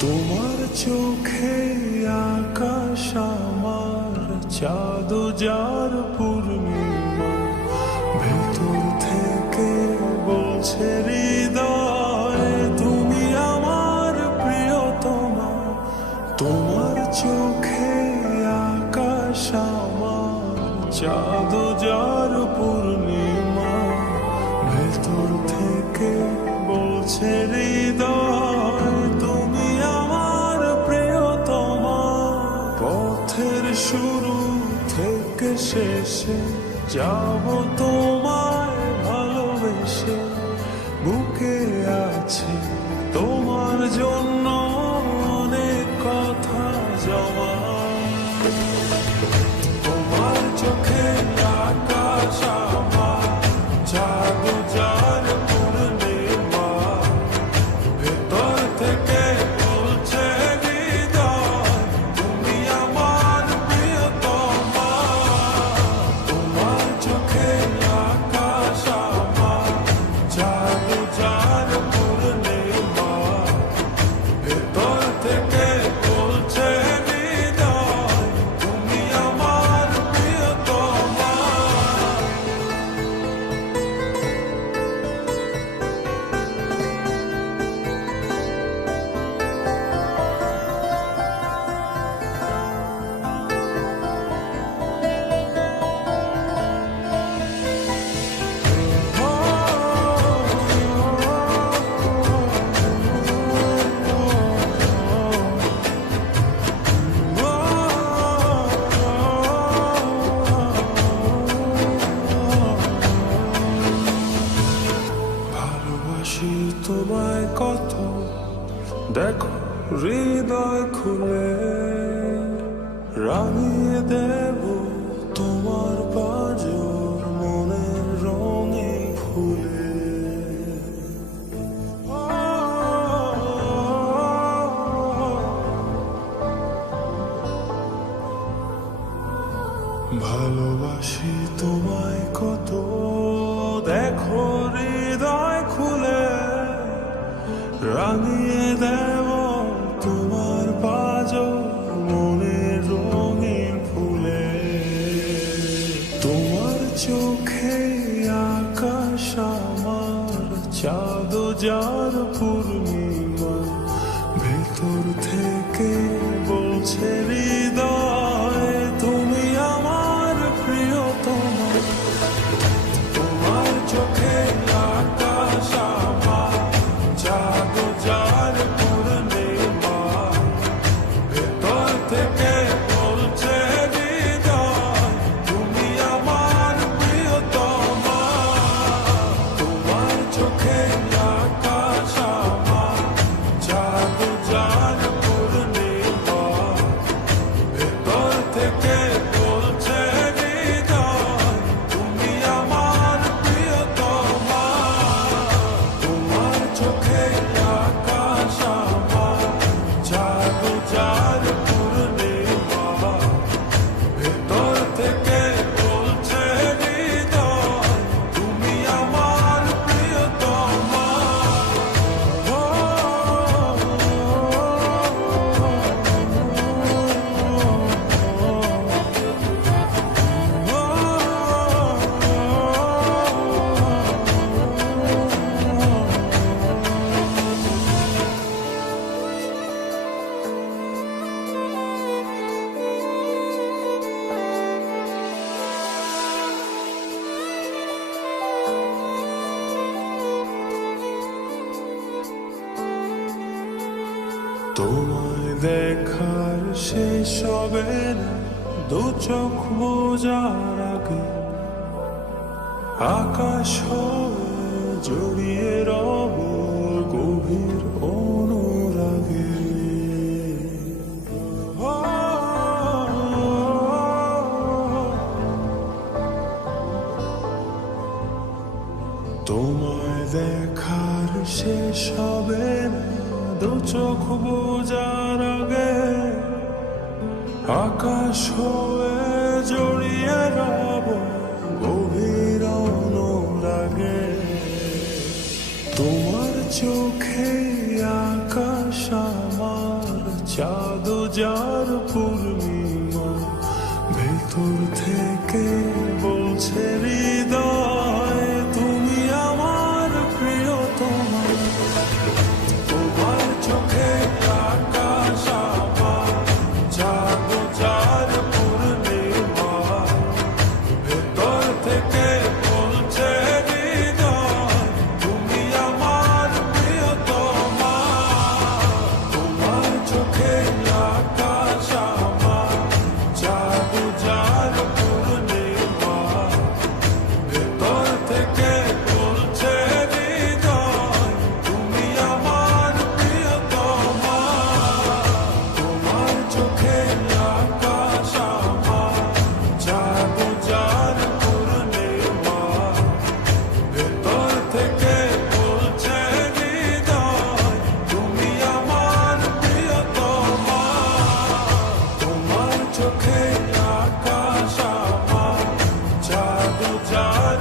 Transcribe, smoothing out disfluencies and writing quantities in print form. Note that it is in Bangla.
তোমার চোখে আকাশ আমার চাঁদ যার পূর্ণিমা, ভেতর থেকে বলছে হৃদয় তুমি আমার প্রিয়তমা। তোমার চোখে আকাশ আমার চাঁদ যার পূর্ণিমা, ভেতর থেকে বলছে হৃদয় তুমি আমার প্রিয়তমা। পথের শুরু থেকে শেষে যাব তোমায় ভালোবেসে, বুকে আছে তোমার জন্য অনেক কথা জমা। তোমার চোখে আকাশ আমার চাঁদ যার পূর্ণিমা, ভেতর থেকে বলছে হৃদয় তুমি আমার প্রিয়তমা। তোমার চোখে আকাশ আমার চাঁদ যার পূর্ণিমা, ভেতর থেকে বলছে হৃদয় তুমি আমার প্রিয়তমা। ভালোবাসি তোমায় কত, দেখো হৃদয় খুলে রাঙিয়ে দেব তোমার পাঁজর মনের রঙে ফুলে। ভালোবাসি তোমায় কত, দেখো হৃদয় খুলে রাঙিয়ে দেব তোমার পাঁজর মনের রঙিন ফুলে। তোমার চোখে আকাশ আমার চাঁদ যার পূর্ণিমা, ভেতর থেকে বলছে হৃদয় তুমি আমার প্রিয়তমা। তোমার চোখে আকাশ আমার চাঁদ যার পূর্ণিমা, ভেতর থেকে বলছে হৃদয় তুমি আমার প্রিয়তমা। তোমার চোখে আকাশ আমার চাঁদ যার পূর্ণিমা, ভেতর থেকে বলছে হৃদয় তুমি আমার প্রিয়তমা। তোমার চোখে আকাশ আমার চাঁদ যার পূর্ণিমা, ভেতর থেকে বলছে হৃদয় তুমি আমার প্রিয়তমা। তোমায় দেখার শেষ হবে না দু চোখ বোঝার আগে, আকাশ হয়ে জড়িয়ে রব গভীর তোমায় দেখার শেষ হবে না দু চোখ বোঝার আগে, আকাশ হয়ে জড়িয়ে রব গভীর অনুরাগে। তোমার চোখে আকাশ আমার চাঁদ যার পূর্ণিমা, ভেতর থেকে বলছে হৃদয় তুমি আমার প্রিয়তমা। তোমার চোখে আকাশ আমার চাঁদ যার পূর্ণিমা, ভেতর থেকে বলছে হৃদয় তুমি আমার প্রিয়তমা। তোমার চোখে আকাশ আমার চাঁদ যার পূর্ণিমা, ভেতর থেকে বলছে হৃদয় তুমি আমার প্রিয়তমা। তোমার চোখে আকাশ আমার চাঁদ যার পূর্ণিমা, ভেতর থেকে বলছে হৃদয় তুমি আমার প্রিয়তমা। তোমার চোখে আকাশ আমার চাঁদ যার